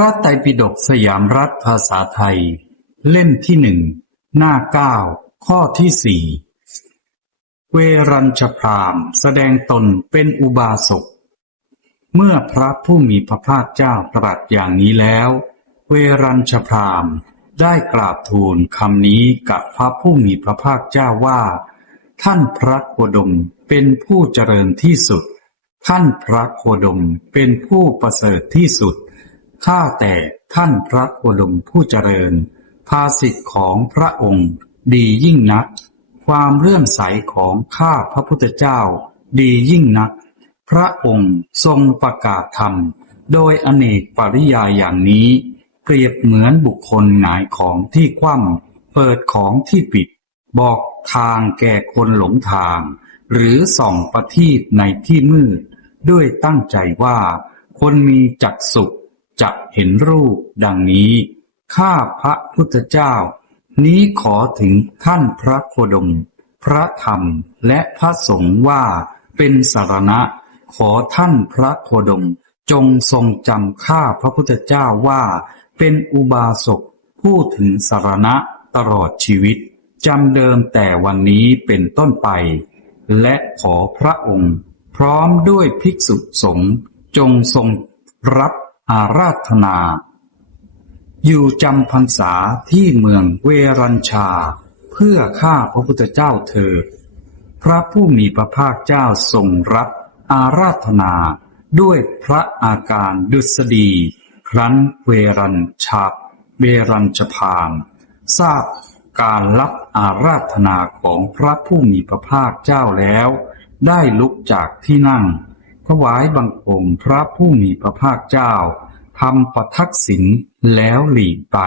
ระไตรปิฎกสยามรัฐภาษาไทย เล่มที่หนึ่งหน้าเก้าข้อที่สี่เวรัญชพรามแสดงตนเป็นอุบาสก เมื่อพระผู้มีพระภาคเจ้าตรัสอย่างนี้แล้ว เวรัญชพรามได้กราบทูลคำนี้กับพระผู้มีพระภาคเจ้าว่า ท่านพระโคดมเป็นผู้เจริญที่สุด ท่านพระโคดมเป็นผู้ประเสริฐที่สุด ข้าแต่ท่านพระโคดมผู้เจริญ ภาสิทธิ์ของพระองค์ดียิ่งนัก ความเลื่อมใสของข้าพระพุทธเจ้าดียิ่งนัก พระองค์ทรงประกาศธรรม โดยอเนกปริยายอย่างนี้ เปรียบเหมือนบุคคลหงายของที่คว่ำเปิดของที่ปิด บอกทางแก่คนหลงทาง หรือส่องประทีปในที่มืด ด้วยตั้งใจว่า คนมีจักสุข จะเห็นรูปดังนี้ ข้าพระพุทธเจ้า นี้ขอถึงท่านพระโคดม พระธรรมและพระสงฆ์ว่าเป็นสารณะ ขอท่านพระโคดม จงทรงจำข้าพระพุทธเจ้าว่า เป็นอุบาสกผู้ถึงสารณะตลอดชีวิตจำเดิมแต่วันนี้เป็นต้นไป และขอพระองค์ พร้อมด้วยภิกษุสงฆ์จงทรงรับ อาราธนา อยู่จำพรรษาที่เมืองเวรัญชา เพื่อข้าพระพุทธเจ้าเถิดพระผู้มีพระภาคเจ้าทรงรับอาราธนาด้วยพระอาการดุษฎี ครั้นเวรัญชาเวรัญชพามทราบการรับอาราธนาของพระผู้มีพระภาคเจ้าแล้ว ได้ลุกจากที่นั่ง ถวายบังคมพระผู้มีพระภาคเจ้าทำประทักษิณแล้วหลีกไป